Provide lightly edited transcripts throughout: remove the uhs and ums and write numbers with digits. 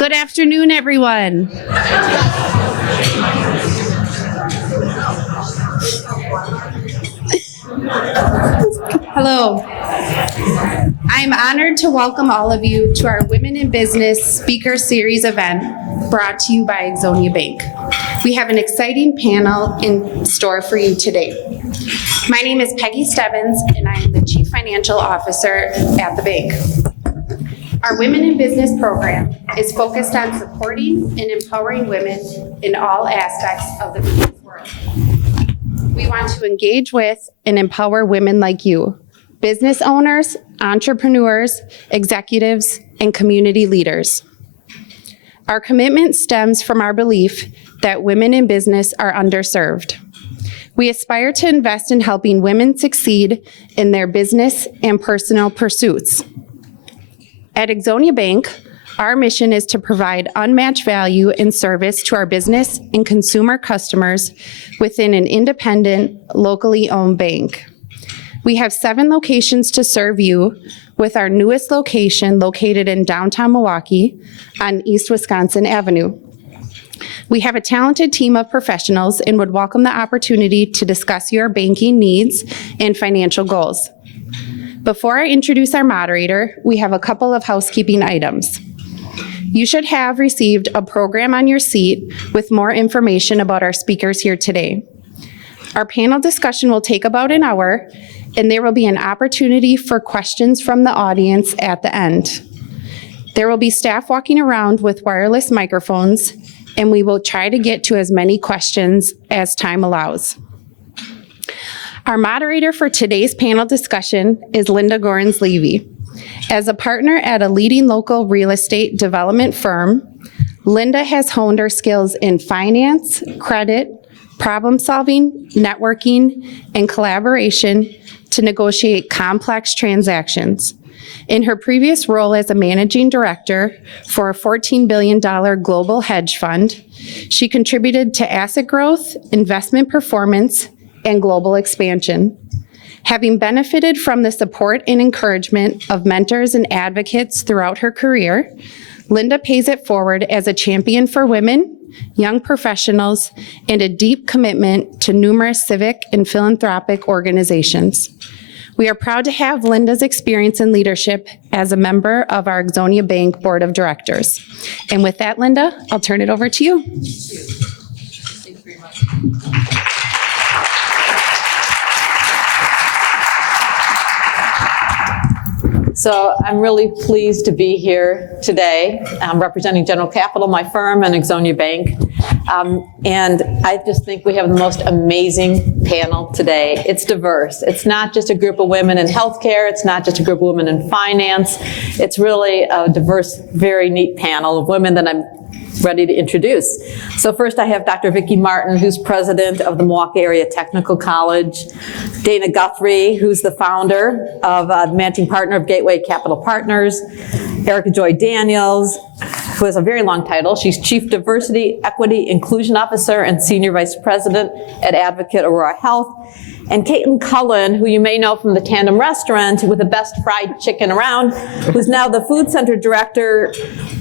Good afternoon, everyone. Hello. I'm honored to welcome all of you to our Women in Business Speaker Series event brought to you by Exonia Bank. We have an exciting panel in store for you today. My name is Peggy Stebbins, and I am the Chief Financial Officer at the bank. Our Women in Business program is focused on supporting and empowering women in all aspects of the business world. We want to engage with and empower women like you, business owners, entrepreneurs, executives, and community leaders. Our commitment stems from our belief that women in business are underserved. We aspire to invest in helping women succeed in their business and personal pursuits. At Exonia Bank, our mission is to provide unmatched value and service to our business and consumer customers within an independent, locally owned bank. We have 7 locations to serve you, with our newest location located in downtown Milwaukee on East Wisconsin Avenue. We have a talented team of professionals and would welcome the opportunity to discuss your banking needs and financial goals. Before I introduce our moderator, we have a couple of housekeeping items. You should have received a program on your seat with more information about our speakers here today. Our panel discussion will take about an hour, and there will be an opportunity for questions from the audience at the end. There will be staff walking around with wireless microphones, and we will try to get to as many questions as time allows. Our moderator for today's panel discussion is Linda Gorens-Levey. As a partner at a leading local real estate development firm, Linda has honed her skills in finance, credit, problem solving, networking, and collaboration to negotiate complex transactions. In her previous role as a managing director for a $14 billion global hedge fund, she contributed to asset growth, investment performance, and global expansion. Having benefited from the support and encouragement of mentors and advocates throughout her career, Linda pays it forward as a champion for women, young professionals, and a deep commitment to numerous civic and philanthropic organizations. We are proud to have Linda's experience and leadership as a member of our Exonia Bank Board of Directors. And with that, Linda, I'll turn it over to you. Thank you. Thanks very much. So I'm really pleased to be here today. I'm representing General Capital, my firm, and Exonia Bank. And I just think we have the most amazing panel today. It's diverse. It's not just a group of women in healthcare. It's not just a group of women in finance. It's really a diverse, very neat panel of women that I'm ready to introduce. So first I have Dr. Vicki Martin, who's president of the Milwaukee Area Technical College, Dana Guthrie, who's the founder of managing partner of Gateway Capital Partners, Erickajoy Daniels, who has a very long title. She's Chief Diversity, Equity, Inclusion Officer and Senior Vice President at Advocate Aurora Health, and Cullen, who you may know from the Tandem Restaurant with the best fried chicken around, who's now the Food Center Director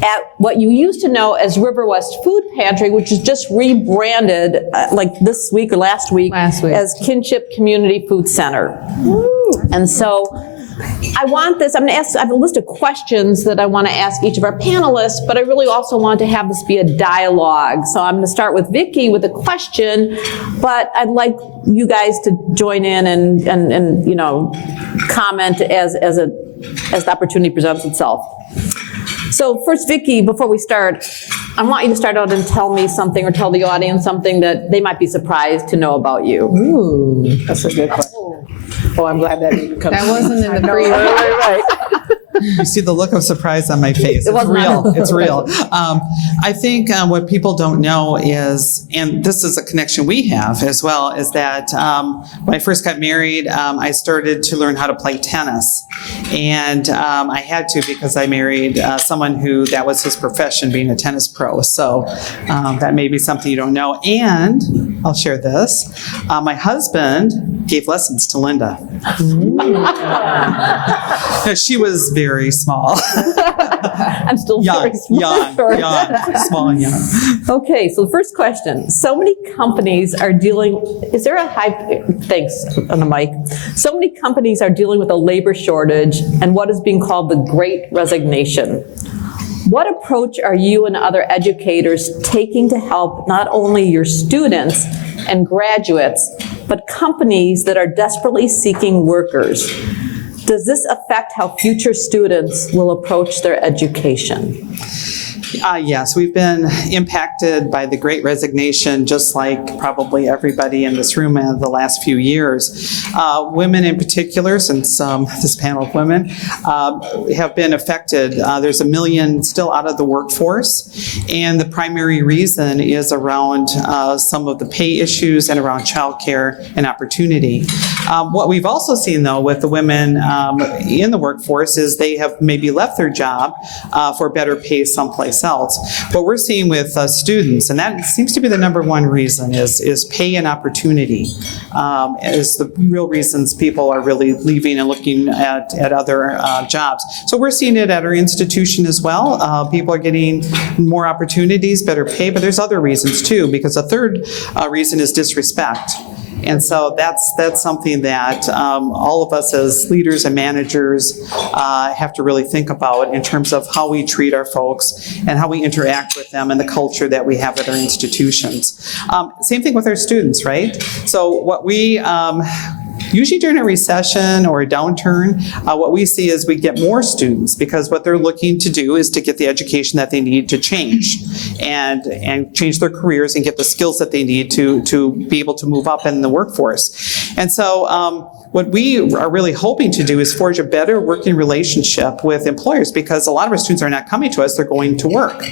at what you used to know as Riverwest Food Pantry, which is just rebranded like this week or last week as Kinship Community Food Center. And so I want this, I have a list of questions that I want to ask each of our panelists, but I really also want to have this be a dialogue. So I'm going to start with Vicki with a question, but I'd like you guys to join in and you know, comment as the opportunity presents itself. So first, Vicki, before we start, I want you to start out and tell me something or tell the audience something that they might be surprised to know about you. Ooh, that's a good question. Oh, I'm glad that didn't come. That wasn't in the pre. Right. You see the look of surprise on my face. It's real. It's real. I think what people don't know is, and this is a connection we have as well, is that when I first got married, I started to learn how to play tennis. And I had to because I married someone who that was his profession, being a tennis pro. So that may be something you don't know. And I'll share this. My husband gave lessons to Linda. No, she was very small. I'm still very small. Young, small and young. Okay, so the first question. So many companies are dealing, is there a high, thanks on the mic. So many companies are dealing with a labor shortage and what is being called the Great Resignation. What approach are you and other educators taking to help not only your students and graduates, but companies that are desperately seeking workers? Does this affect how future students will approach their education? Yes, we've been impacted by the Great Resignation, just like probably everybody in this room in the last few years. Women in particular, since this panel of women, have been affected. There's 1 million still out of the workforce, and the primary reason is around some of the pay issues and around childcare and opportunity. What we've also seen, though, with the women in the workforce is they have maybe left their job for better pay someplace else. What we're seeing with students, and that seems to be the number one reason, is pay and opportunity is the real reasons people are really leaving and looking at other jobs. So we're seeing it at our institution as well. People are getting more opportunities, better pay, but there's other reasons too, because a third reason is disrespect. And so that's something that all of us as leaders and managers have to really think about in terms of how we treat our folks and how we interact with them and the culture that we have at our institutions. Same thing with our students, right? So what we usually during a recession or a downturn, what we see is we get more students because what they're looking to do is to get the education that they need to change and change their careers and get the skills that they need to be able to move up in the workforce. And so what we are really hoping to do is forge a better working relationship with employers, because a lot of our students are not coming to us, they're going to work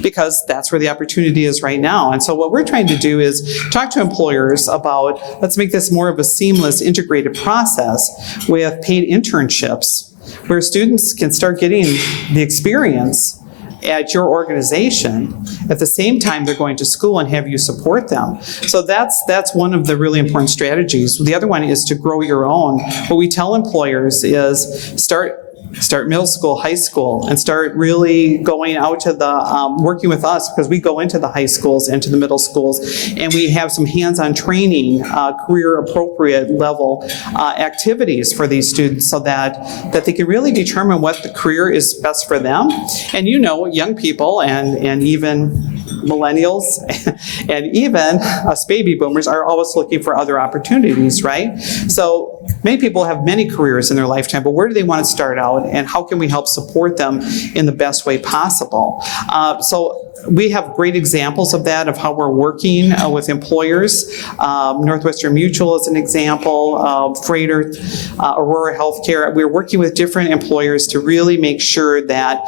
because that's where the opportunity is right now. And so what we're trying to do is talk to employers about, let's make this more of a seamless, integrated process with paid internships where students can start getting the experience at your organization. At the same time, they're going to school and have you support them. So that's one of the really important strategies. The other one is to grow your own. What we tell employers is start middle school, high school, and start really going out to the, working with us, because we go into the high schools, into the middle schools, and we have some hands-on training, career appropriate level activities for these students so that they can really determine what the career is best for them. And you know, young people and even millennials and even us baby boomers are always looking for other opportunities, right? So many people have many careers in their lifetime, but where do they want to start out, and how can we help support them in the best way possible? So we have great examples of that, of how we're working with employers. Northwestern Mutual is an example, Freighter, Aurora Healthcare. We're working with different employers to really make sure that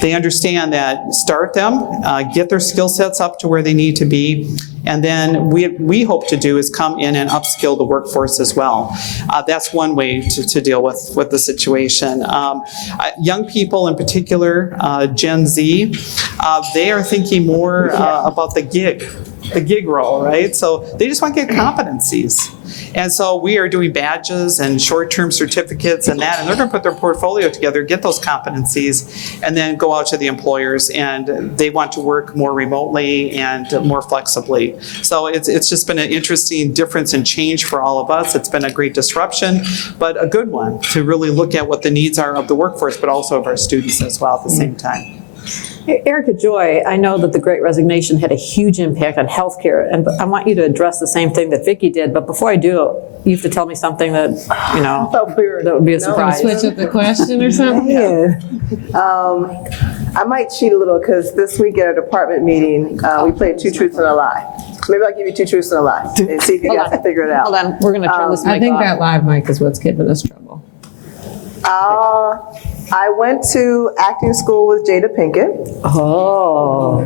they understand that start them, get their skill sets up to where they need to be, and then we hope to do is come in and upskill the workforce as well. That's one way to deal with the situation. Young people in particular, Gen Z, they are thinking more about the gig role, right? So they just want to get competencies. And so we are doing badges and short-term certificates and that, and they're going to put their portfolio together, get those competencies, and then go out to the employers, and they want to work more remotely and more flexibly. So it's just been an interesting difference and change for all of us. It's been a great disruption, but a good one to really look at what the needs are of the workforce, but also of our students as well at the same time. Erickajoy, I know that the Great Resignation had a huge impact on healthcare, and I want you to address the same thing that Vicki did, but before I do, you have to tell me something that, you know, that would be a surprise. Switch up the question or something? Yeah. I might cheat a little because this week at our department meeting, we played Two Truths and a Lie. Maybe I'll give you Two Truths and a Lie and see if you guys can figure it out. Hold on, we're going to turn this mic off. I think that live mic is what's giving us trouble. I went to acting school with Jada Pinkett. Oh.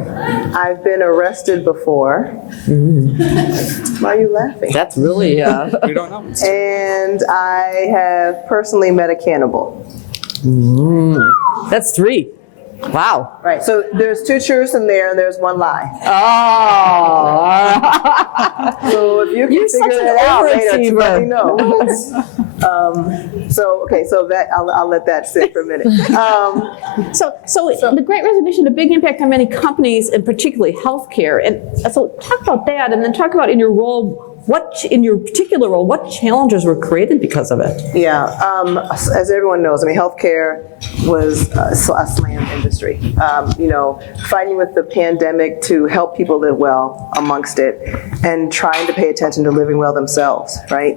I've been arrested before. Why are you laughing? That's really, We don't know. And I have personally met a cannibal. that's 3. Wow. Right, so there's 2 truths in there and there's 1 lie. Oh. So if you can You're such figure an that out later, overachiever. let me know. So that I'll let that sit for a minute. So the Great Resignation, a big impact on many companies, and particularly healthcare. And so talk about that, and then talk about in your role, in your particular role, what challenges were created because of it? Yeah, as everyone knows, I mean, healthcare was a slammed industry. Fighting with the pandemic to help people live well amongst it, and trying to pay attention to living well themselves, right?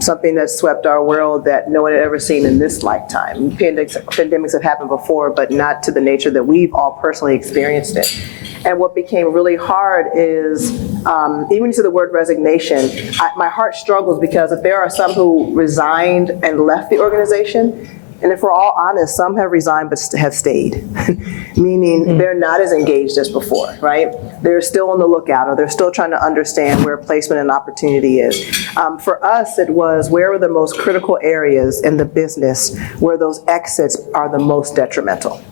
Something that swept our world that no one had ever seen in this lifetime. Pandemics have happened before, but not to the nature that we've all personally experienced it. And what became really hard is, even to the word resignation, my heart struggles because if there are some who resigned and left the organization, and if we're all honest, some have resigned but have stayed, meaning they're not as engaged as before, right? They're still on the lookout, or they're still trying to understand where placement and opportunity is. For us, it was where were the most critical areas in the business where those exits are the most detrimental.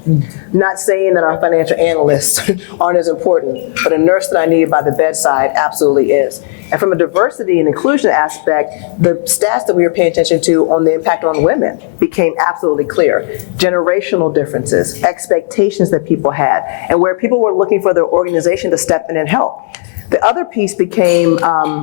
Not saying that our financial analysts aren't as important, but a nurse that I needed by the bedside absolutely is. And from a diversity and inclusion aspect, the stats that we were paying attention to on the impact on women became absolutely clear. Generational differences, expectations that people had, and where people were looking for their organization to step in and help. The other piece became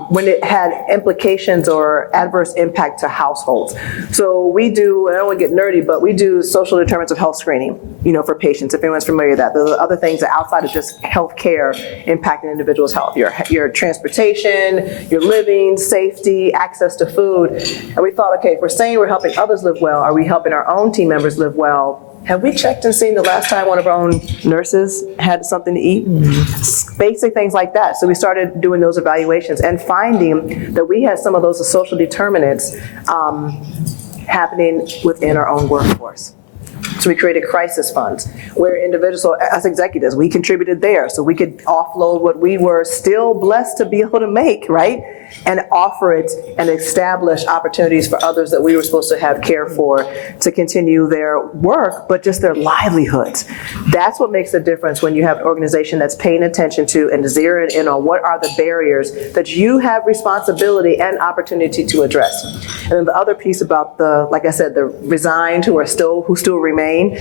when it had implications or adverse impact to households. So we do, I don't want to get nerdy, but we do social determinants of health screening, for patients, if anyone's familiar with that. There are other things that outside of just health care impact an individual's health. Your transportation, your living, safety, access to food. And we thought, okay, if we're saying we're helping others live well, are we helping our own team members live well? Have we checked and seen the last time one of our own nurses had something to eat? Basic things like that. So we started doing those evaluations and finding that we had some of those social determinants happening within our own workforce. So we created crisis funds where individuals, so as executives, we contributed there so we could offload what we were still blessed to be able to make, right? And offer it and establish opportunities for others that we were supposed to have care for to continue their work, but just their livelihoods. That's what makes the difference when you have an organization that's paying attention to and zeroing in on what are the barriers that you have responsibility and opportunity to address. And then the other piece about like I said, the resigned who still remain,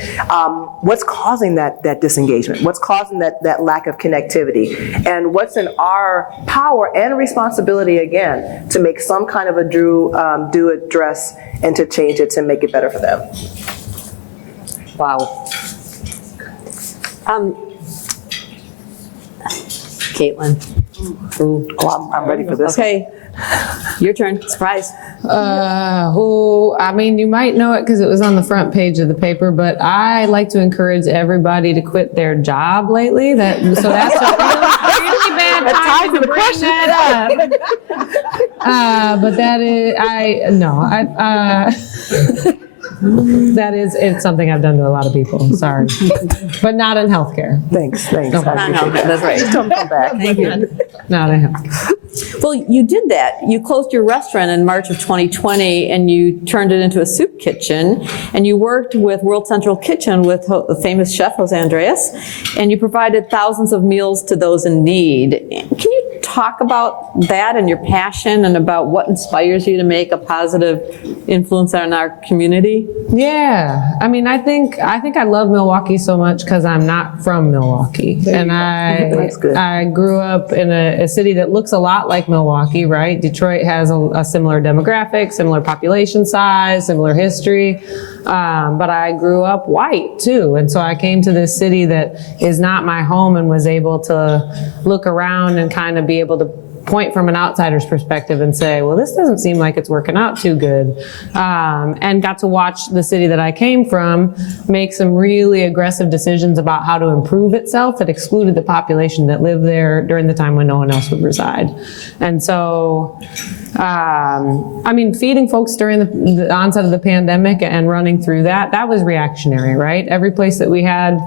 what's causing that disengagement? What's causing that lack of connectivity? And what's in our power and responsibility, again, to make some kind of a due address and to change it to make it better for them. Wow. Caitlin. Ooh. Oh, I'm ready for this. Okay, your turn. Surprise. You might know it because it was on the front page of the paper, but I like to encourage everybody to quit their job lately. So that's a really bad time to bring that up. But that is, it's something I've done to a lot of people, sorry. But not in healthcare. Thanks. No, that's right. Come back. Thank you. Not in healthcare. Well, you did that. You closed your restaurant in March of 2020 and you turned it into a soup kitchen, and you worked with World Central Kitchen with the famous chef Jose Andres, and you provided thousands of meals to those in need. Can you talk about that and your passion and about what inspires you to make a positive influence on our community? Yeah, I think I love Milwaukee so much because I'm not from Milwaukee, and I grew up in a city that looks a lot like Milwaukee, right? Detroit has a similar demographic, similar population size, similar history, but I grew up white too, and so I came to this city that is not my home and was able to look around and kind of be able to point from an outsider's perspective and say, well, this doesn't seem like it's working out too good. And got to watch the city that I came from make some really aggressive decisions about how to improve itself that excluded the population that lived there during the time when no one else would reside. And so, feeding folks during the onset of the pandemic and running through that was reactionary, right? Every place that we had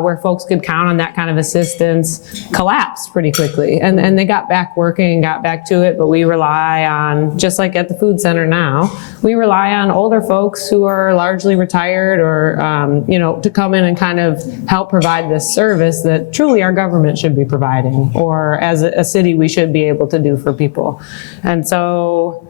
where folks could count on that kind of assistance collapsed pretty quickly, and they got back working and got back to it, but we rely on, just like at the food center now, we rely on older folks who are largely retired or, to come in and kind of help provide this service that truly our government should be providing, or as a city we should be able to do for people. And so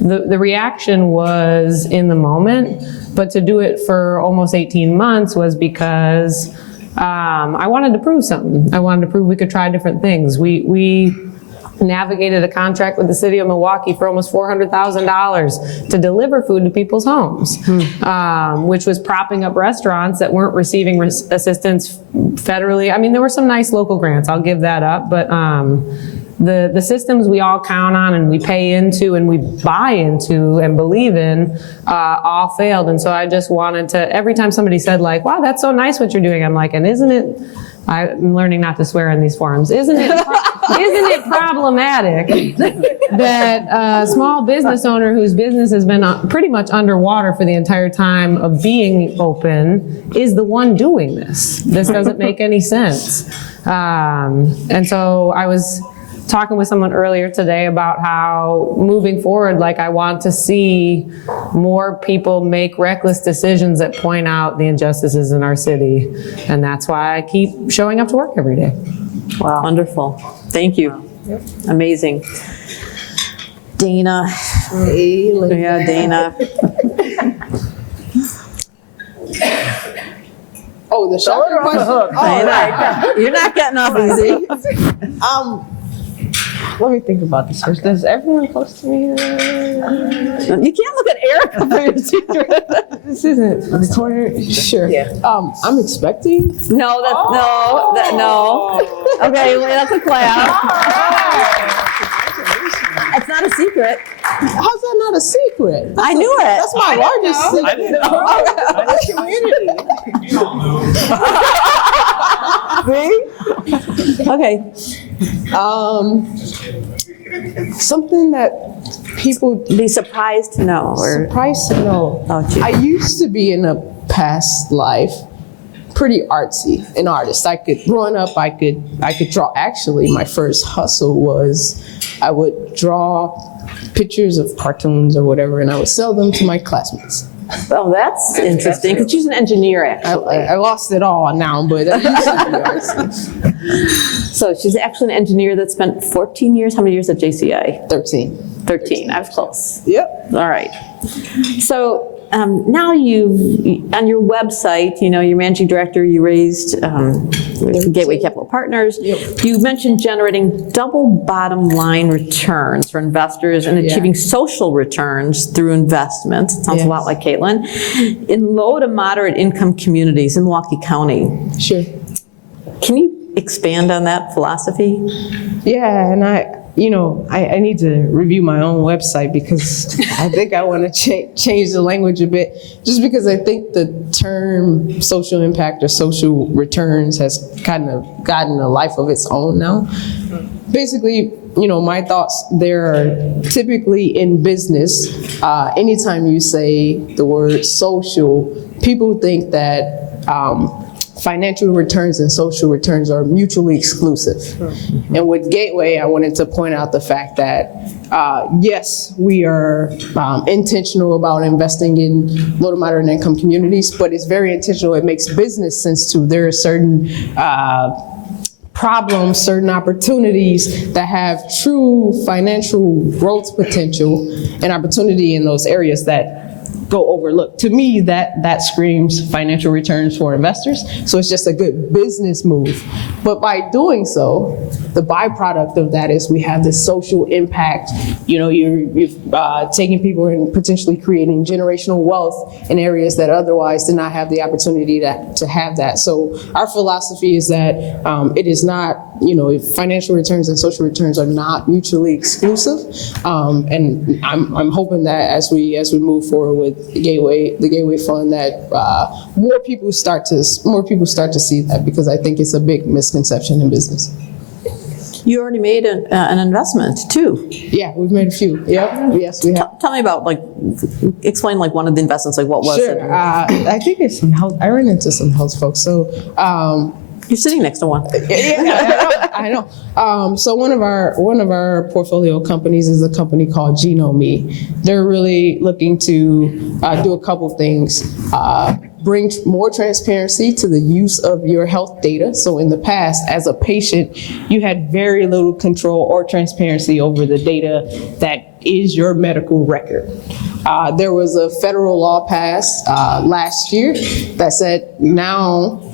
the reaction was in the moment, but to do it for almost 18 months was because I wanted to prove something. I wanted to prove we could try different things. We navigated a contract with the city of Milwaukee for almost $400,000 to deliver food to people's homes, which was propping up restaurants that weren't receiving assistance federally. I mean, there were some nice local grants, I'll give that up, but the systems we all count on and we pay into and we buy into and believe in all failed. And so I just wanted to, every time somebody said like, wow, that's so nice what you're doing, I'm like, and isn't it, I'm learning not to swear in these forums, isn't it problematic that a small business owner whose business has been pretty much underwater for the entire time of being open is the one doing this? This doesn't make any sense. And so I was talking with someone earlier today about how moving forward, like I want to see more people make reckless decisions that point out the injustices in our city. And that's why I keep showing up to work every day. Wow. Wonderful. Thank you. Wow. Amazing. Dana. Hey, yeah, Dana. Oh, the shocker question? Oh, You're not getting off easy. Let me think about this first. Is everyone close to me? You can't look at Erica for your secret. This isn't the corner. Sure. Yeah. I'm expecting. No, no. Okay, well, that's a clap. It's not a secret. How's that not a secret? I knew it. That's my largest secret. See? Okay. Something that people Be surprised to know. Or, surprised to know. Oh, gee. I used to be in a past life pretty artsy, an artist. Growing up, I could draw. Actually, my first hustle was I would draw pictures of cartoons or whatever, and I would sell them to my classmates. Oh, that's interesting, because she's an engineer, actually. I lost it all now, but I used to be artsy. So she's actually an engineer that spent 14 years. How many years at JCI? 13. 13. I was close. Yep. All right. So now on your website, you're managing director, you raised Gateway Capital Partners. Yep. You mentioned generating double bottom line returns for investors and achieving social returns through investments. It sounds a lot like Caitlin. In low to moderate income communities in Milwaukee County. Sure. Can you expand on that philosophy? Yeah, and I need to review my own website because I think I want to change the language a bit, just because I think the term social impact or social returns has kind of gotten a life of its own now. Basically, my thoughts there are typically in business, anytime you say the word social, people think that financial returns and social returns are mutually exclusive. Mm-hmm. And with Gateway, I wanted to point out the fact that, yes, we are intentional about investing in low to moderate income communities, but it's very intentional. It makes business sense too. There are certain problems, certain opportunities that have true financial growth potential and opportunity in those areas that go overlooked. To me, that screams financial returns for investors. So it's just a good business move. But by doing so, the byproduct of that is we have this social impact. You're taking people and potentially creating generational wealth in areas that otherwise did not have the opportunity to have that. So our philosophy is that it is not, financial returns and social returns are not mutually exclusive. And I'm hoping that as we move forward with the Gateway Fund, that more people start to see that, because I think it's a big misconception in business. You already made an investment too. Yeah, we've made a few. Yep. Yes, we have. Tell me about explain one of the investments. What was it? Sure. I think it's some health. I ran into some health folks. So You're sitting next to one. Yeah, I know. So one of our portfolio companies is a company called Genome. They're really looking to do a couple things. Bring more transparency to the use of your health data. So in the past, as a patient, you had very little control or transparency over the data that is your medical record. There was a federal law passed last year that said now,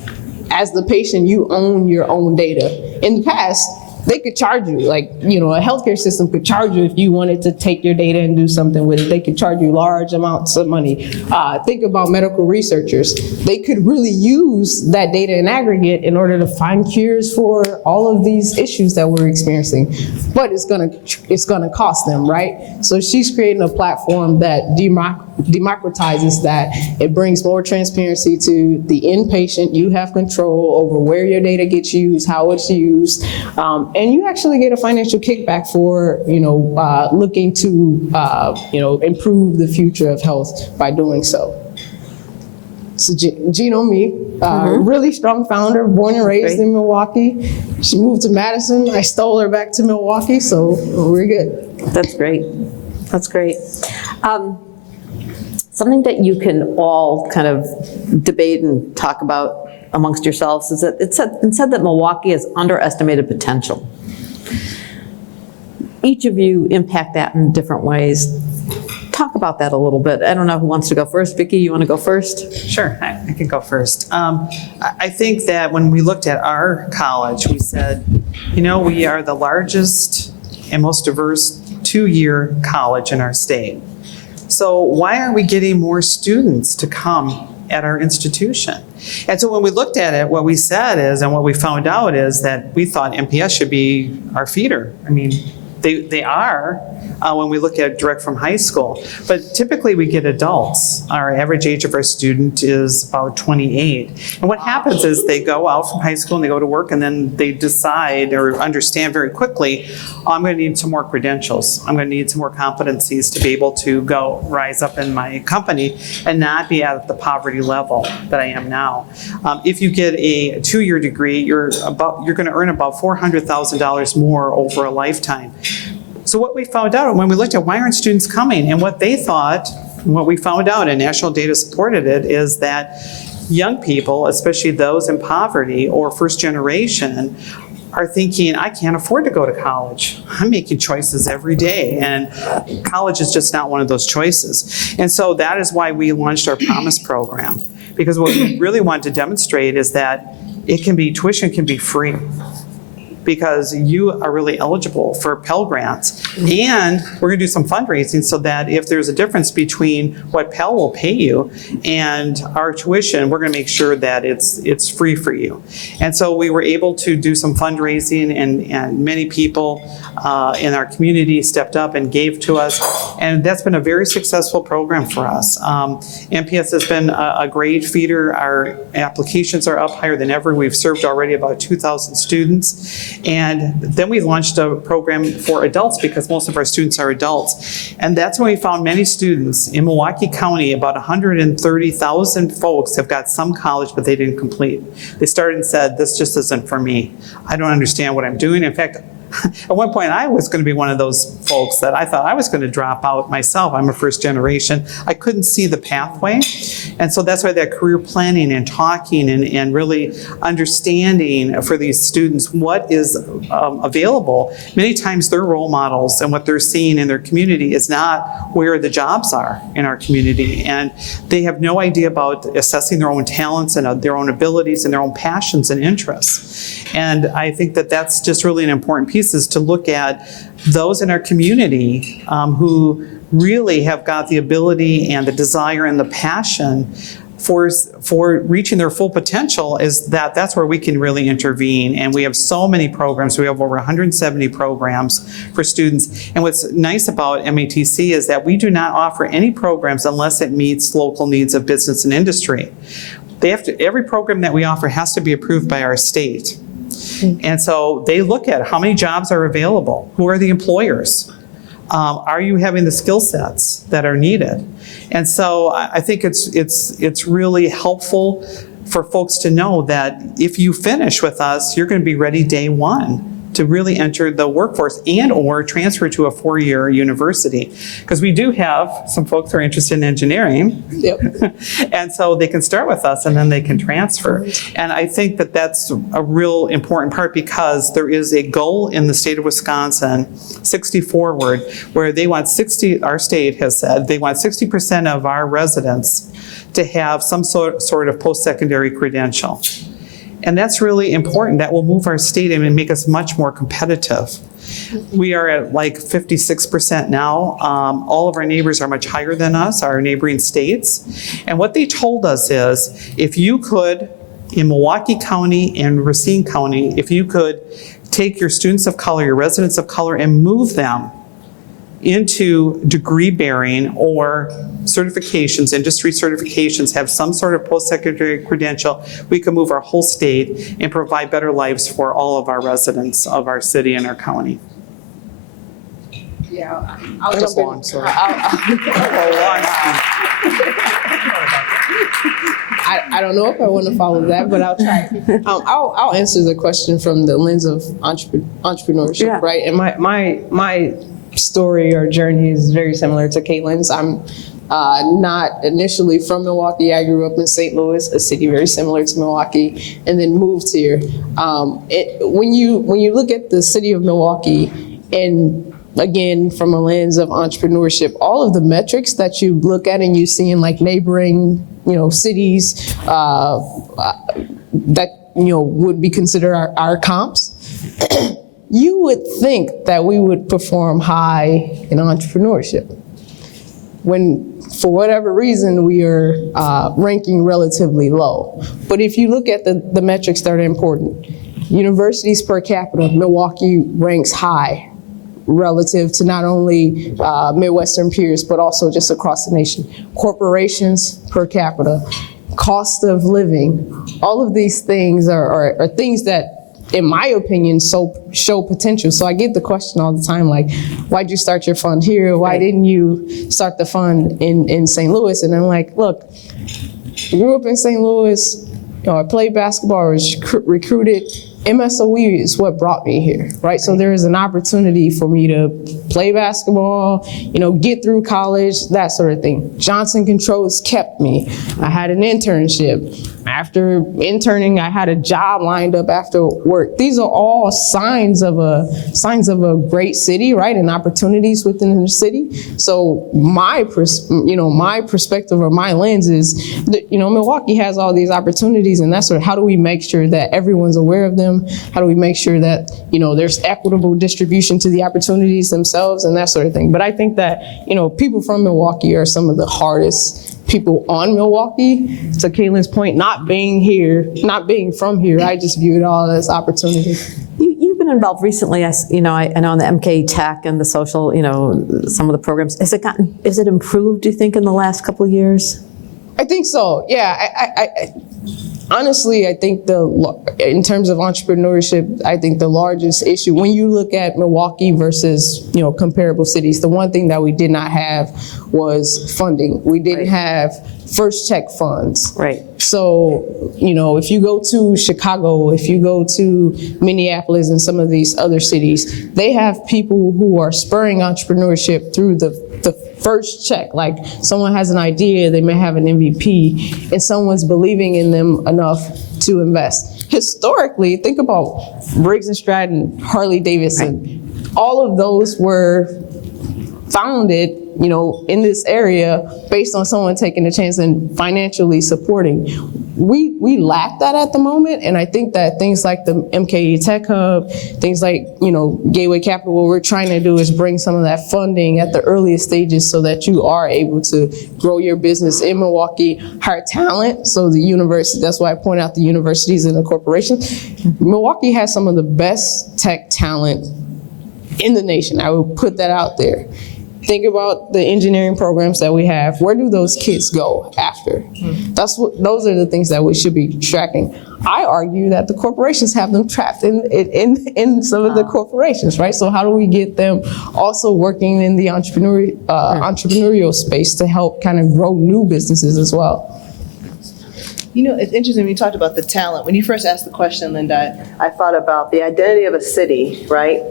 as the patient, you own your own data. In the past, they could charge you, a healthcare system could charge you if you wanted to take your data and do something with it. They could charge you large amounts of money. Think about medical researchers. They could really use that data in aggregate in order to find cures for all of these issues that we're experiencing. But it's gonna cost them, right? So she's creating a platform that democratizes that. It brings more transparency to the inpatient. You have control over where your data gets used, how it's used, and you actually get a financial kickback for looking to improve the future of health by doing so. So Genome, really strong founder, born and raised in Milwaukee. She moved to Madison. I stole her back to Milwaukee, so we're good. That's great. That's great. Something that you can all kind of debate and talk about amongst yourselves is that it's said that Milwaukee has underestimated potential. Each of you impact that in different ways. Talk about that a little bit. I don't know who wants to go first. Vicki, you want to go first? Sure, I can go first. I think that when we looked at our college, we said, we are the largest and most diverse two-year college in our state. So why aren't we getting more students to come at our institution? And so when we looked at it, what we said is, and what we found out is that we thought MPS should be our feeder. I mean, they are when we look at direct from high school. But typically we get adults. Our average age of our student is about 28. And what happens is they go out from high school and they go to work, and then they decide or understand very quickly, I'm going to need some more credentials. I'm going to need some more competencies to be able to go rise up in my company and not be at the poverty level that I am now. If you get a two-year degree, you're going to earn about $400,000 more over a lifetime. So what we found out when we looked at why aren't students coming, and what they thought, what we found out, and national data supported it, is that young people, especially those in poverty or first generation, are thinking, I can't afford to go to college. I'm making choices every day, and college is just not one of those choices. And so that is why we launched our Promise program, because what we really want to demonstrate is that tuition can be free, because you are really eligible for Pell Grants. And we're gonna do some fundraising so that if there's a difference between what Pell will pay you and our tuition, we're gonna make sure that it's free for you. And so we were able to do some fundraising, and many people in our community stepped up and gave to us. And that's been a very successful program for us. MPS has been a great feeder. Our applications are up higher than ever. We've served already about 2,000 students. And then we launched a program for adults, because most of our students are adults. And that's when we found many students in Milwaukee County. About 130,000 folks have got some college, but they didn't complete. They started and said, this just isn't for me. I don't understand what I'm doing. In fact, at one point, I was going to be one of those folks that I thought I was going to drop out myself. I'm a first generation. I couldn't see the pathway. And so that's why that career planning and talking and really understanding for these students what is available. Many times their role models and what they're seeing in their community is not where the jobs are in our community. And they have no idea about assessing their own talents and their own abilities and their own passions and interests. And I think that that's just really an important piece, is to look at those in our community who really have got the ability and the desire and the passion for reaching their full potential. That's where we can really intervene. And we have so many programs. We have over 170 programs for students. And what's nice about MATC is that we do not offer any programs unless it meets local needs of business and industry. Every program that we offer has to be approved by our state. And so they look at how many jobs are available, who are the employers, are you having the skill sets that are needed? And so I think it's really helpful for folks to know that if you finish with us, you're going to be ready day one to really enter the workforce and or transfer to a four-year university. Because we do have some folks who are interested in engineering. Yep. And so they can start with us and then they can transfer. And I think that that's a real important part, because there is a goal in the state of Wisconsin, 60 forward, where they want our state has said, they want 60% of our residents to have some sort of post-secondary credential. And that's really important. That will move our state and make us much more competitive. We are at like 56% now. All of our neighbors are much higher than us, our neighboring states. And what they told us is, if you could, in Milwaukee County and Racine County, if you could take your students of color, your residents of color, and move them into degree bearing or certifications, industry certifications, have some sort of post-secondary credential, we can move our whole state and provide better lives for all of our residents of our city and our county. Yeah, Just long, sorry. I don't know if I want to follow that, but I'll try. I'll answer the question from the lens of entrepreneurship, right? And my story or journey is very similar to Caitlin's. I'm not initially from Milwaukee. I grew up in St. Louis, a city very similar to Milwaukee, and then moved here. When you look at the city of Milwaukee, and again, from a lens of entrepreneurship, all of the metrics that you look at and you see in like neighboring, cities that, would be considered our comps, you would think that we would perform high in entrepreneurship, when for whatever reason we are ranking relatively low. But if you look at the metrics that are important, universities per capita, Milwaukee ranks high relative to not only Midwestern peers, but also just across the nation. Corporations per capita, cost of living, all of these things are things that, in my opinion, show potential. So I get the question all the time, like, why'd you start your fund here? Why didn't you start the fund in St. Louis? And I'm like, look, I grew up in St. Louis, I played basketball, I was recruited. MSOE is what brought me here, right? So there is an opportunity for me to play basketball, get through college, that sort of thing. Johnson Controls kept me. I had an internship. After interning, I had a job lined up after work. These are all signs of a great city, right? And opportunities within the city. So my perspective or my lens is that, Milwaukee has all these opportunities, and that's sort of how do we make sure that everyone's aware of them? How do we make sure that, there's equitable distribution to the opportunities themselves and that sort of thing? But I think that, people from Milwaukee are some of the hardest people on Milwaukee. To Caitlin's point, not being from here, I just view it all as opportunity. You've been involved recently, I know in the MKE Tech and the social, some of the programs. Is it improved, do you think, in the last couple of years? I think so. Yeah. I honestly, I think in terms of entrepreneurship, I think the largest issue, when you look at Milwaukee versus, comparable cities, the one thing that we did not have was funding. We didn't have first check funds. Right. So, if you go to Chicago, if you go to Minneapolis and some of these other cities, they have people who are spurring entrepreneurship through the first check. Like, someone has an idea, they may have an MVP, and someone's believing in them enough to invest. Historically, think about Briggs and Stratton, Harley Davidson. Right. All of those were founded, in this area based on someone taking a chance and financially supporting. We lack that at the moment, and I think that things like the MKE Tech Hub, things like, Gateway Capital, what we're trying to do is bring some of that funding at the earliest stages so that you are able to grow your business in Milwaukee, hire talent. So the university, that's why I point out the universities and the corporations. Milwaukee has some of the best tech talent in the nation. I will put that out there. Think about the engineering programs that we have. Where do those kids go after? Those are the things that we should be tracking. I argue that the corporations have them trapped in some of the corporations, right? So how do we get them also working in the entrepreneurial space to help kind of grow new businesses as well? You know, it's interesting when you talked about the talent. When you first asked the question, Linda, I thought about the identity of a city, right?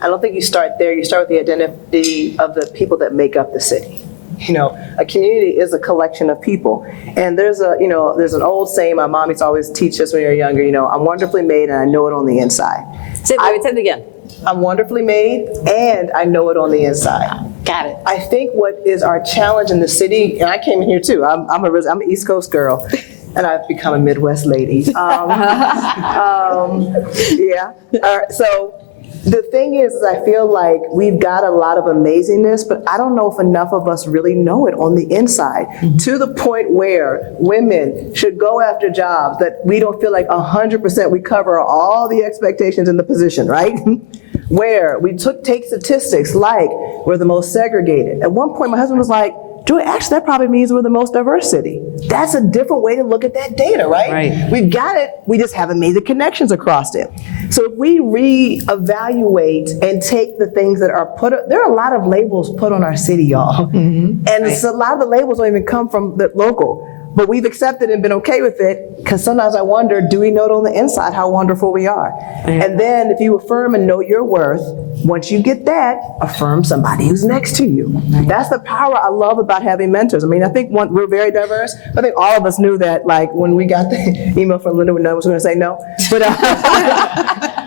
I don't think you start there. You start with the identity of the people that make up the city. You know, a community is a collection of people. And there's an old saying my mom used to always teach us when we were younger, you know, I'm wonderfully made and I know it on the inside. Say it again. I'm wonderfully made and I know it on the inside. Got it. I think what is our challenge in the city, and I came in here too, I'm an East Coast girl, and I've become a Midwest lady. So the thing is I feel like we've got a lot of amazingness, but I don't know if enough of us really know it on the inside, to the point where women should go after jobs that we don't feel like 100% we cover all the expectations in the position, right? Where we take statistics like we're the most segregated. At one point, my husband was like, Joy, actually, that probably means we're the most diverse city. That's a different way to look at that data, right? Right. We've got it, we just haven't made the connections across it. So if we reevaluate and take the things that are there are a lot of labels put on our city, y'all. And a lot of the labels don't even come from the local. But we've accepted and been okay with it, because sometimes I wonder, do we know it on the inside how wonderful we are? And then if you affirm and know your worth, once you get that, affirm somebody who's next to you. That's the power I love about having mentors. I mean, I think we're very diverse. I think all of us knew that, like, when we got the email from Linda, no one was going to say no. But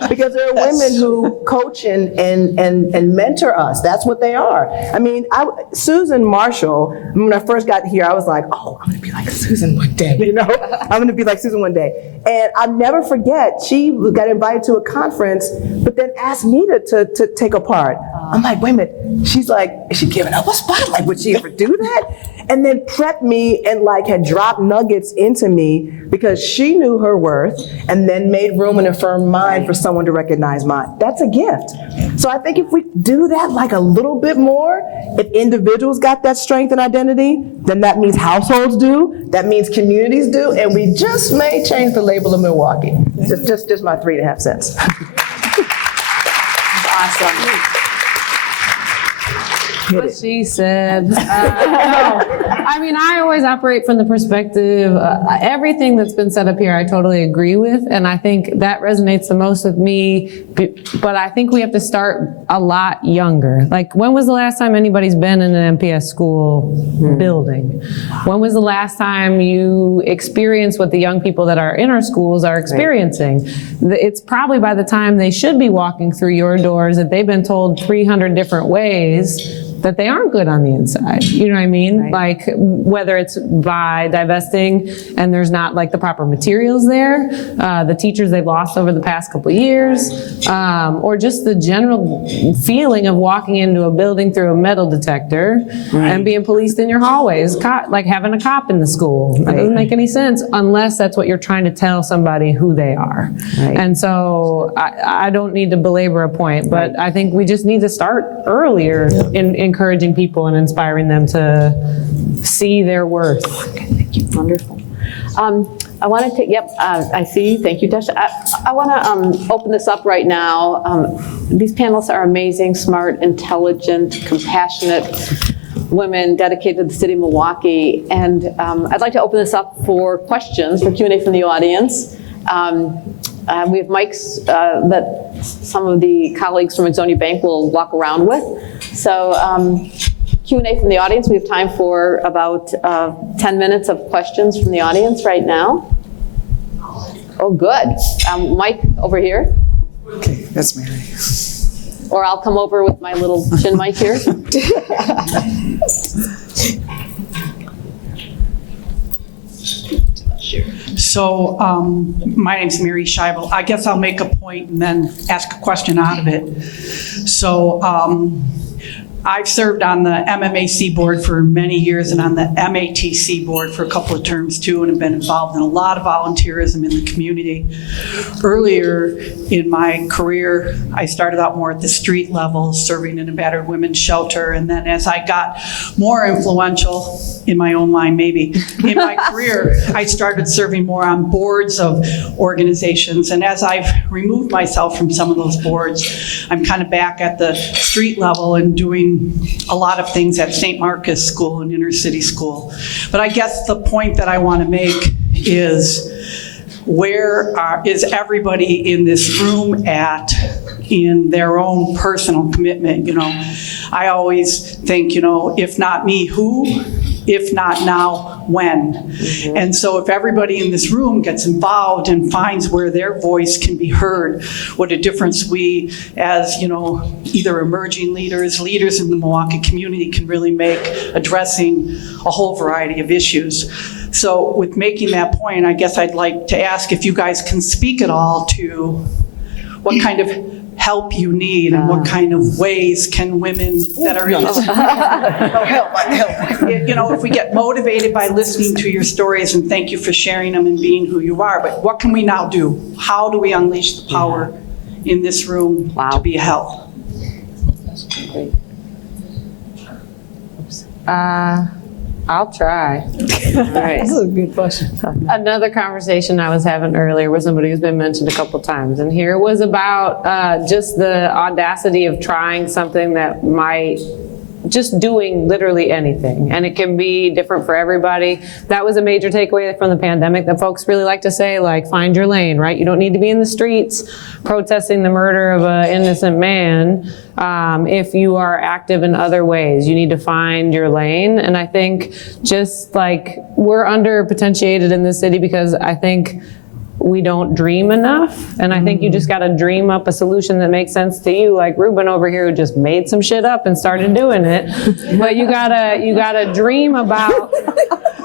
because there are women who coach and mentor us. That's what they are. I mean, Susan Marshall, when I first got here, I was like, oh, I'm going to be like Susan one day, you know? I'm going to be like Susan one day. And I'll never forget, she got invited to a conference, but then asked me to take a part. I'm like, wait a minute. She's like, is she giving up a spotlight? Would she ever do that? And then prepped me and like had dropped nuggets into me because she knew her worth and then made room and affirmed mine for someone to recognize mine. That's a gift. So I think if we do that like a little bit more, if individuals got that strength and identity, then that means households do, that means communities do, and we just may change the label of Milwaukee. Just my 3.5 cents. Awesome. What she said. I mean, I always operate from the perspective, everything that's been said up here, I totally agree with. And I think that resonates the most with me. But I think we have to start a lot younger. Like, when was the last time anybody's been in an MPS school building? When was the last time you experienced what the young people that are in our schools are experiencing? It's probably by the time they should be walking through your doors that they've been told 300 different ways that they aren't good on the inside. You know what I mean? Right. Like, whether it's by divesting and there's not like the proper materials there, the teachers they've lost over the past couple of years, or just the general feeling of walking into a building through a metal detector and being policed in your hallways, like having a cop in the school. It doesn't make any sense unless that's what you're trying to tell somebody who they are. And so I don't need to belabor a point, but I think we just need to start earlier in encouraging people and inspiring them to see their worth. Okay, thank you. Wonderful. I want to take, I see. Thank you, Tasha. I want to open this up right now. These panelists are amazing, smart, intelligent, compassionate women dedicated to the city of Milwaukee. And I'd like to open this up for questions, for Q&A from the audience. We have mics that some of the colleagues from Exonia Bank will walk around with. So Q&A from the audience. We have time for about 10 minutes of questions from the audience right now. Oh, good. Mike, over here. Okay, that's Mary. Or I'll come over with my little chin mic here. So my name's Mary Scheibel. I guess I'll make a point and then ask a question out of it. So I've served on the MMAC board for many years and on the MATC board for a couple of terms too, and have been involved in a lot of volunteerism in the community. Earlier in my career, I started out more at the street level, serving in a battered women's shelter, and then as I got more influential, in my own mind maybe, in my career, I started serving more on boards of organizations, and as I've removed myself from some of those boards, I'm kind of back at the street level and doing a lot of things at St. Marcus School and Inner City School. But I guess the point that I want to make is is everybody in this room at in their own personal commitment? I always think, if not me, who? If not now, when? Mm-hmm. And so if everybody in this room gets involved and finds where their voice can be heard, what a difference we as, either emerging leaders in the Milwaukee community can really make addressing a whole variety of issues. So with making that point, I guess I'd like to ask if you guys can speak at all to what kind of help you need and what kind of ways can women that are in this help. If we get motivated by listening to your stories, and thank you for sharing them and being who you are, but what can we now do? How do we unleash the power in this room to be a help? Great. I'll try. All right. This is a good question. Another conversation I was having earlier with somebody who's been mentioned a couple times, and here was about just the audacity of trying something that might just doing literally anything, and it can be different for everybody. That was a major takeaway from the pandemic that folks really like to say, like, find your lane, right? You don't need to be in the streets protesting the murder of an innocent man if you are active in other ways. You need to find your lane, and I think just like we're underpotentiated in this city because I think we don't dream enough. And I think you just got to dream up a solution that makes sense to you, like Ruben over here who just made some shit up and started doing it. But you gotta dream about,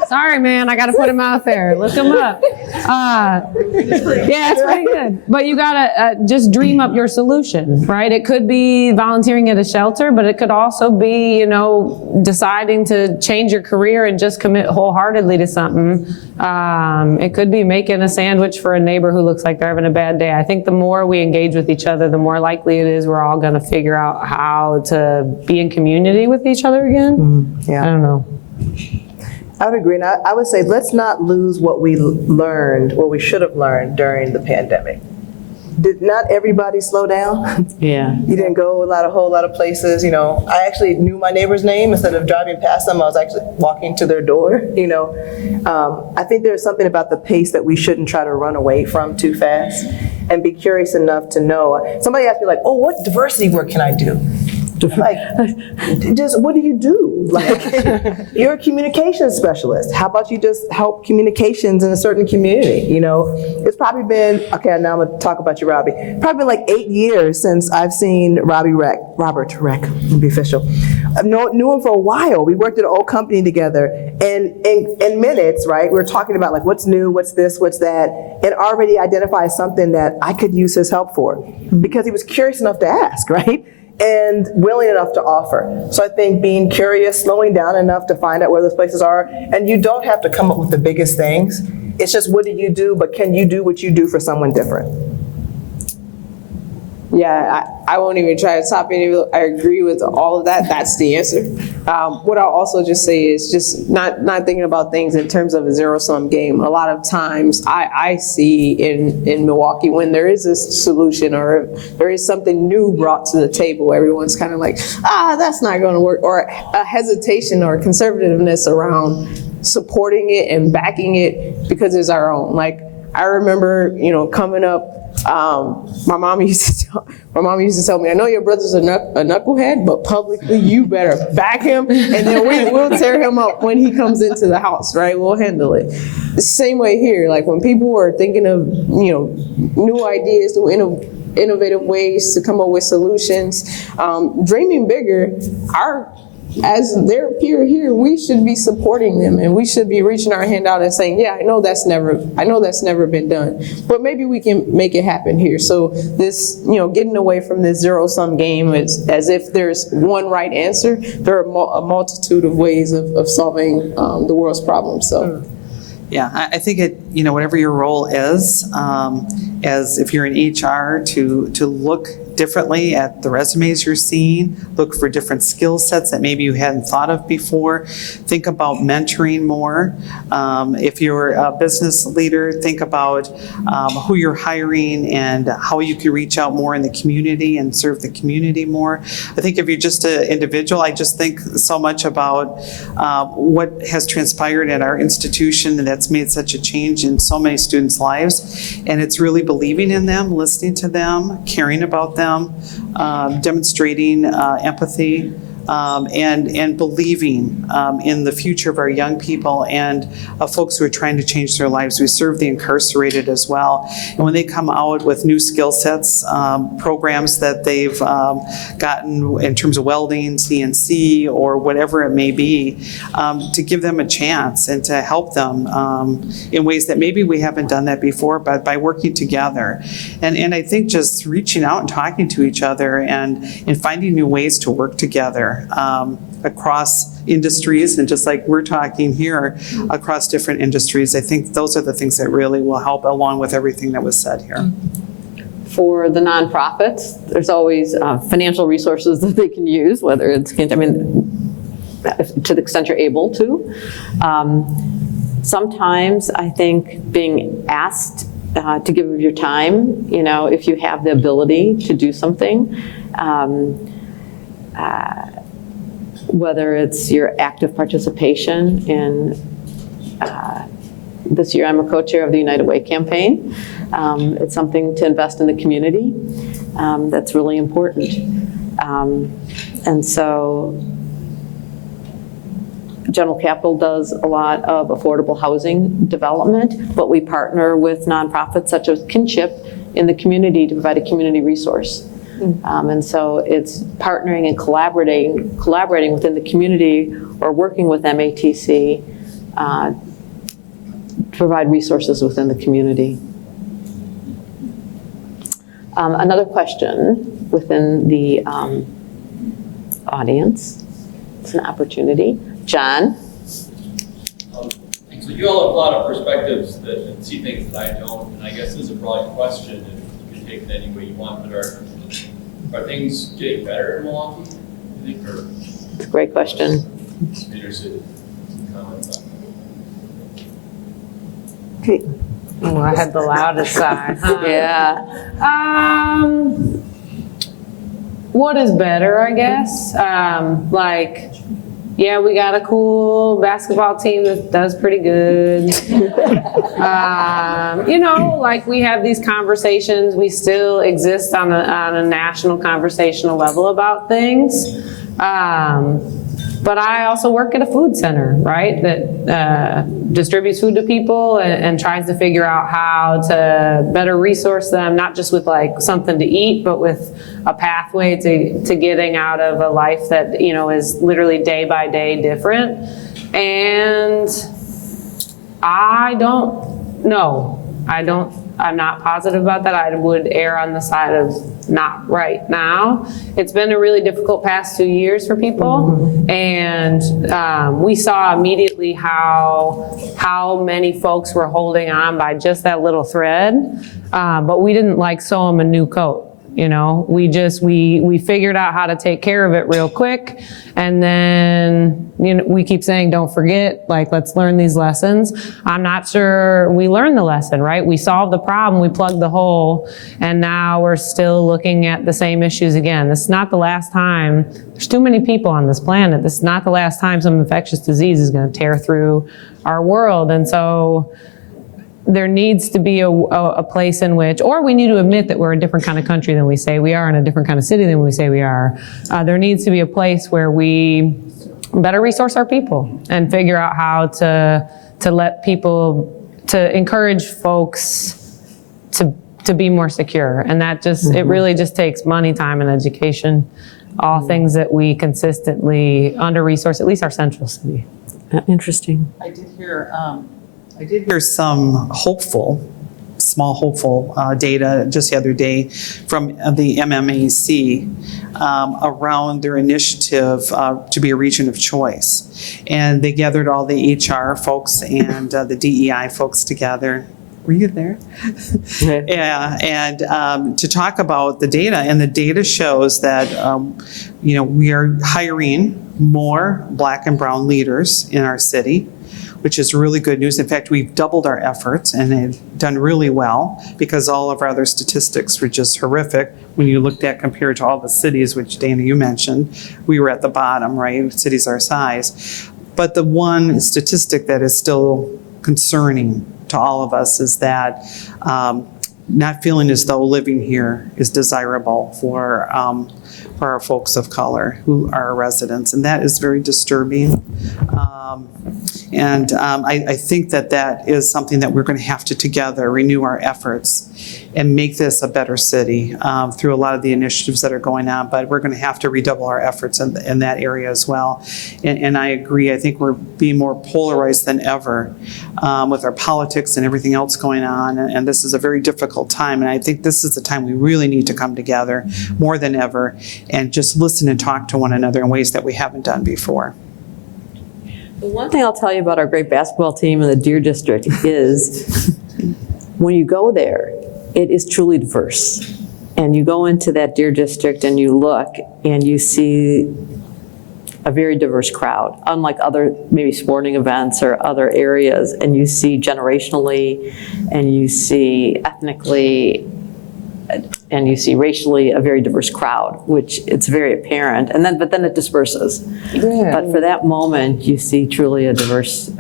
sorry man, I gotta put him out there, look him up. Yeah, it's pretty good. But you gotta just dream up your solution, right? It could be volunteering at a shelter, but it could also be, deciding to change your career and just commit wholeheartedly to something. It could be making a sandwich for a neighbor who looks like they're having a bad day. I think the more we engage with each other, the more likely it is we're all going to figure out how to be in community with each other again. Yeah. I don't know. I would agree. And I would say let's not lose what we learned, what we should have learned during the pandemic. Did not everybody slow down? Yeah. You didn't go a whole lot of places. I actually knew my neighbor's name. Instead of driving past them, I was actually walking to their door. I think there's something about the pace that we shouldn't try to run away from too fast, and be curious enough to know. Somebody asked me like, "Oh, what diversity work can I do?" Like, just what do you do? Like, you're a communications specialist. How about you just help communications in a certain community? It's probably been, okay, now I'm gonna talk about you, Robbie. Probably been like 8 years since I've seen Robert Reck, to be official. I've knew him for a while. We worked at an old company together, and in minutes, right, we were talking about like what's new, what's this, what's that, and already identified something that I could use his help for, because he was curious enough to ask, right? And willing enough to offer. So I think being curious, slowing down enough to find out where those places are, and you don't have to come up with the biggest things. It's just what do you do, but can you do what you do for someone different? Yeah, I won't even try to top any of it. I agree with all of that. That's the answer. What I'll also just say is just not thinking about things in terms of a zero-sum game. A lot of times I see in Milwaukee when there is a solution or there is something new brought to the table, everyone's kind of like, that's not going to work, or a hesitation or conservativeness around supporting it and backing it because it's our own. Like, I remember, coming up, my mom used to tell me, I know your brother's a knucklehead, but publicly you better back him, and then we'll tear him up when he comes into the house, right? We'll handle it. The same way here, like when people are thinking of, new ideas, new innovative ways to come up with solutions, dreaming bigger, as their peer here, we should be supporting them, and we should be reaching our hand out and saying, yeah, I know that's never been done, but maybe we can make it happen here. So this, getting away from this zero-sum game is as if there's one right answer. There are a multitude of ways of solving the world's problems. So. Yeah, I think whatever your role is, as if you're in HR, to look differently at the resumes you're seeing, look for different skill sets that maybe you hadn't thought of before. Think about mentoring more. If you're a business leader, think about who you're hiring and how you can reach out more in the community and serve the community more. I think if you're just an individual, I just think so much about what has transpired at our institution, and that's made such a change change in so many students' lives. And it's really believing in them, listening to them, caring about them, demonstrating empathy, and believing in the future of our young people and folks who are trying to change their lives. We serve the incarcerated as well. And when they come out with new skill sets, programs that they've gotten in terms of welding, CNC, or whatever it may be, to give them a chance and to help them in ways that maybe we haven't done that before, but by working together. And I think just reaching out and talking to each other and finding new ways to work together across industries, and just like we're talking here, across different industries. I think those are the things that really will help, along with everything that was said here. For the nonprofits, there's always financial resources that they can use, whether it's, to the extent you're able to. Sometimes I think being asked to give of your time, if you have the ability to do something, whether it's your active participation in, this year I'm a co-chair of the United Way campaign. It's something to invest in the community. That's really important. And so General Capital does a lot of affordable housing development, but we partner with nonprofits such as Kinship in the community to provide a community resource. And so it's partnering and collaborating within the community, or working with MATC to provide resources within the community. Another question within the audience. It's an opportunity. John? So you all have a lot of perspectives that see things that I don't, and I guess this is a broad question, and you can take it any way you want, but are things getting better in Milwaukee, you think, or? It's a great question. Interested in comments on that. Okay. Oh, I had the loudest sigh. Yeah. What is better, I guess? Yeah, we got a cool basketball team that does pretty good. We have these conversations. We still exist on a national conversational level about things. But I also work at a food center, right, that distributes food to people and tries to figure out how to better resource them, not just with something to eat, but with a pathway to getting out of a life that, is literally day by day different. And I don't know. I'm not positive about that. I would err on the side of not right now. It's been a really difficult past 2 years for people. And we saw immediately how many folks were holding on by just that little thread. But we didn't sew them a new coat. We figured out how to take care of it real quick. And then, we keep saying, don't forget, let's learn these lessons. I'm not sure we learned the lesson, right? We solved the problem, we plugged the hole, and now we're still looking at the same issues again. This is not the last time. There's too many people on this planet. This is not the last time some infectious disease is going to tear through our world. And so there needs to be a place in which, or we need to admit that we're a different kind of country than we say we are, and a different kind of city than we say we are. There needs to be a place where we better resource our people and figure out how to let people, to encourage folks to be more secure. And that it really just takes money, time, and education, all things that we consistently under-resource, at least our central city. Interesting. I did hear some small hopeful data just the other day from the MMAC around their initiative to be a region of choice. And they gathered all the HR folks and the DE&I folks together. Were you there? Yeah, and to talk about the data, and the data shows that we are hiring more Black and brown leaders in our city, which is really good news. In fact, we've doubled our efforts and have done really well, because all of our other statistics were just horrific. When you looked at compared to all the cities, which Dana, you mentioned, we were at the bottom, right? Cities our size. But the one statistic that is still concerning to all of us is that not feeling as though living here is desirable for our folks of color who are residents, and that is very disturbing. I think that is something that we're going to have to together renew our efforts and make this a better city through a lot of the initiatives that are going on, but we're going to have to redouble our efforts in that area as well. And I agree, I think we're being more polarized than ever with our politics and everything else going on, and this is a very difficult time, and I think this is the time we really need to come together more than ever and just listen and talk to one another in ways that we haven't done before. The one thing I'll tell you about our great basketball team in the Deer District is when you go there, it is truly diverse. And you go into that Deer District and you look and you see a very diverse crowd, unlike other maybe sporting events or other areas. And you see generationally, and you see ethnically, and you see racially a very diverse crowd, which it's very apparent. But then it disperses. Yeah. But for that moment, you see truly a diverse group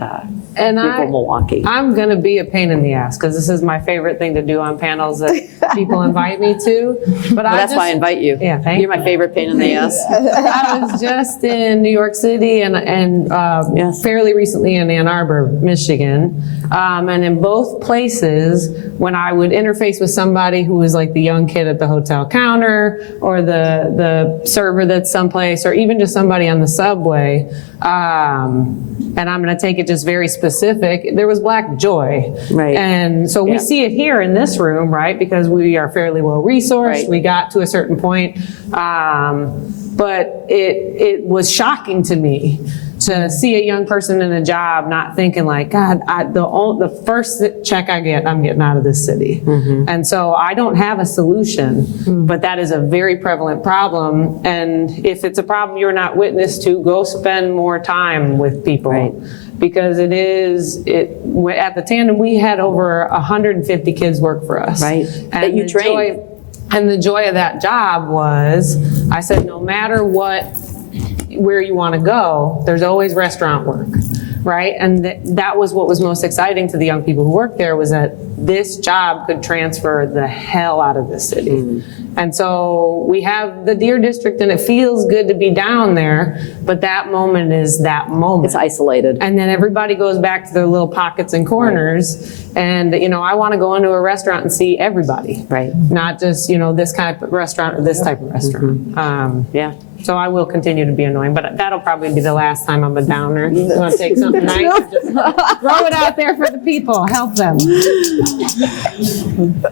of Milwaukee. I'm going to be a pain in the ass because this is my favorite thing to do on panels that people invite me to. But That's why I invite you. Yeah, thank you. You're my favorite pain in the ass. I was just in New York City and Yes. fairly recently in Ann Arbor, Michigan. And in both places, when I would interface with somebody who was like the young kid at the hotel counter or the server that's someplace, or even just somebody on the subway, and I'm going to take it just very specific, there was Black joy. Right. And so we see it here in this room, right? Because we are fairly well resourced. Right. We got to a certain point. But it was shocking to me to see a young person in a job not thinking like, God, the first check I get, I'm getting out of this city. And so I don't have a solution, but that is a very prevalent problem. And if it's a problem you're not witness to, go spend more time with people. Right. Because at the Tandem, we had over 150 kids work for us. Right. And That you the trained. And the joy of that job was, I said, no matter where you want to go, there's always restaurant work, right? And that was what was most exciting to the young people who worked there, was that this job could transfer the hell out of this city. And so we have the Deer District, and it feels good to be down there, but that moment is that moment. It's isolated. And then everybody goes back to their little pockets and corners. And, I want to go into a restaurant and see everybody. Right. Not just, this kind of restaurant or this type of restaurant. Yeah. So I will continue to be annoying, but that'll probably be the last time I'm a downer. You want to take something nice and just throw it out there for the people, help them.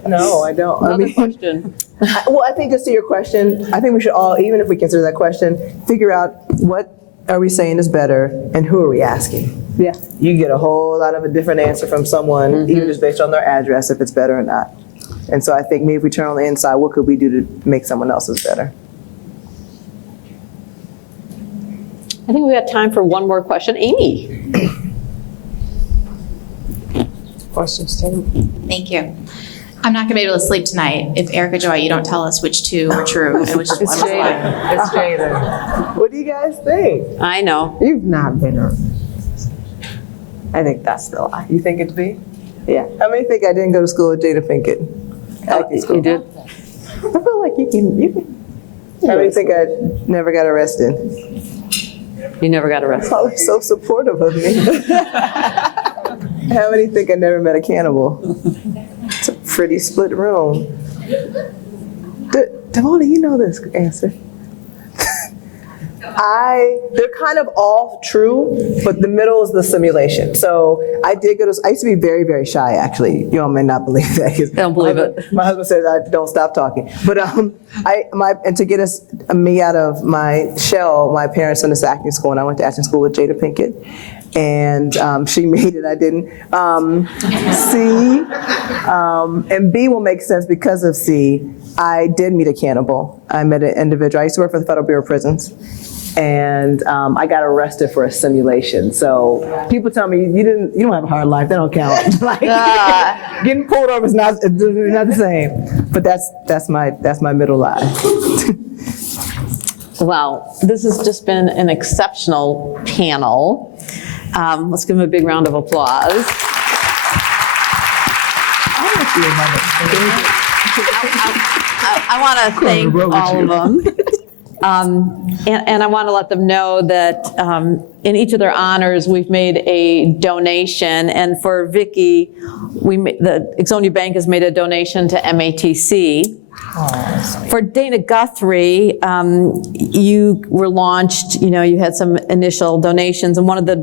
No, I don't. Another question. I think just to your question, I think we should all, even if we consider that question, figure out what are we saying is better and who are we asking? Yeah. You get a whole lot of a different answer from someone, even just based on their address, if it's better or not. And so I think maybe if we turn on the inside, what could we do to make someone else's better? I think we got time for one more question. Amy. Questions, Tim? Thank you. I'm not gonna be able to sleep tonight if Erickajoy, you don't tell us which two were true and which one was a lie. It's Jada. What do you guys think? I know. You've not been around. I think that's the lie. You think it's B? Yeah. How many think I didn't go to school with Jada Pinkett? Acting school. You did? I feel like you can. How many think I never got arrested? You never got arrested. Y'all are so supportive of me. How many think I never met a cannibal? It's a pretty split room. Devona, you know this answer. They're kind of all true, but the middle is the simulation. So I used to be very, very shy, actually. You all may not believe that. I don't believe it. My husband says I don't stop talking. But and to get me out of my shell, my parents sent us to acting school, and I went to acting school with Jada Pinkett. And she made it, I didn't. C, and B will make sense because of C. I did meet a cannibal. I met an individual. I used to work for the Federal Bureau of Prisons. And I got arrested for a simulation. So people tell me you don't have a hard life. That don't count. Like getting pulled over is not the same. But that's my middle lie. Wow, this has just been an exceptional panel. Let's give them a big round of applause. I want to thank all of them. And I want to let them know that in each of their honors, we've made a donation. And for Vicki, the Exonia Bank has made a donation to MATC. For Dana Guthrie, you were launched, you had some initial donations, and one of the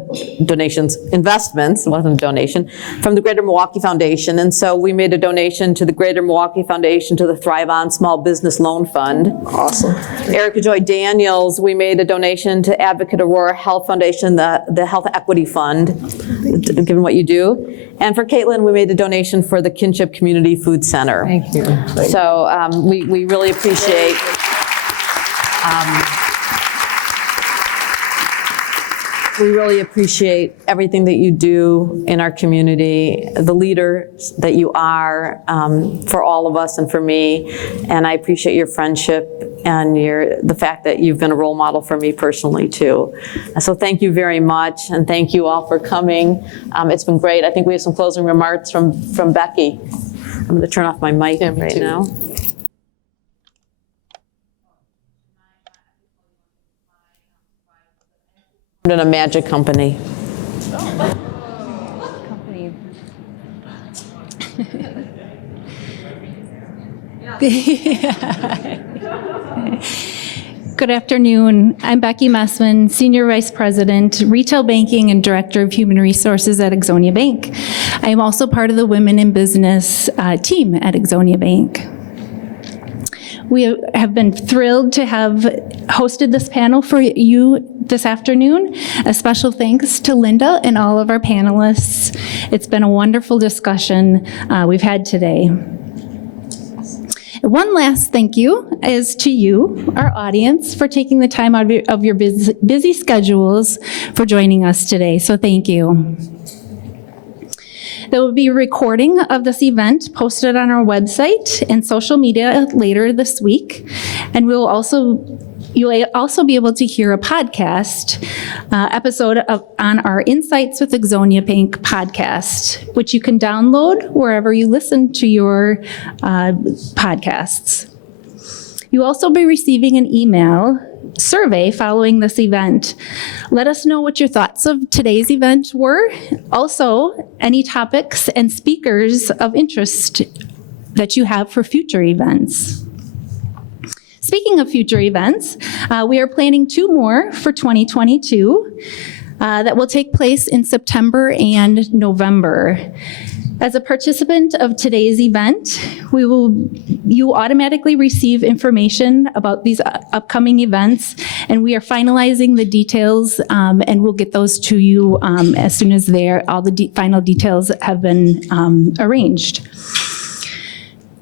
investments, it wasn't a donation, from the Greater Milwaukee Foundation. And so we made a donation to the Greater Milwaukee Foundation to the Thrive On Small Business Loan Fund. Awesome. Erickajoy Daniels, we made a donation to Advocate Aurora Health Foundation, the Health Equity Fund, given what you do. And for Caitlin, we made a donation for the Kinship Community Food Center. Thank you. So we really appreciate everything that you do in our community, the leader that you are for all of us and for me. And I appreciate your friendship and the fact that you've been a role model for me personally too. So thank you very much, and thank you all for coming. It's been great. I think we have some closing remarks from Becky. I'm going to turn off my mic right now. In a magic company. Good afternoon. I'm Becky Massman, Senior Vice President, Retail Banking and Director of Human Resources at Exonia Bank. I am also part of the Women in Business team at Exonia Bank. We have been thrilled to have hosted this panel for you this afternoon. A special thanks to Linda and all of our panelists. It's been a wonderful discussion we've had today. One last thank you is to you, our audience, for taking the time out of your busy schedules for joining us today. So thank you. There will be a recording of this event posted on our website and social media later this week. And you'll also be able to hear a podcast episode on our Insights with Exonia Bank podcast, which you can download wherever you listen to your podcasts. You'll also be receiving an email survey following this event. Let us know what your thoughts of today's event were. Also, any topics and speakers of interest that you have for future events. Speaking of future events, we are planning 2 more for 2022 that will take place in September and November. As a participant of today's event, you automatically receive information about these upcoming events, and we are finalizing the details, and we'll get those to you as soon as all the final details have been arranged.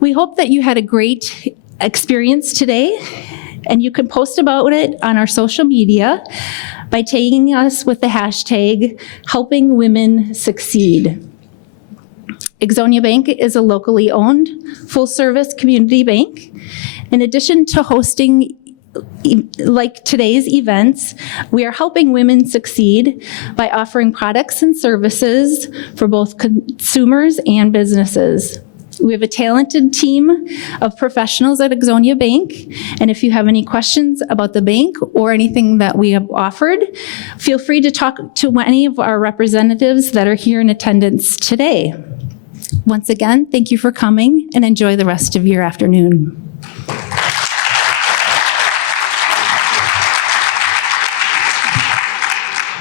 We hope that you had a great experience today, and you can post about it on our social media by tagging us with the hashtag Helping Women Succeed. Exonia Bank is a locally owned, full-service community bank. In addition to hosting like today's events, we are helping women succeed by offering products and services for both consumers and businesses. We have a talented team of professionals at Exonia Bank, and if you have any questions about the bank or anything that we have offered, feel free to talk to any of our representatives that are here in attendance today. Once again, thank you for coming, and enjoy the rest of your afternoon.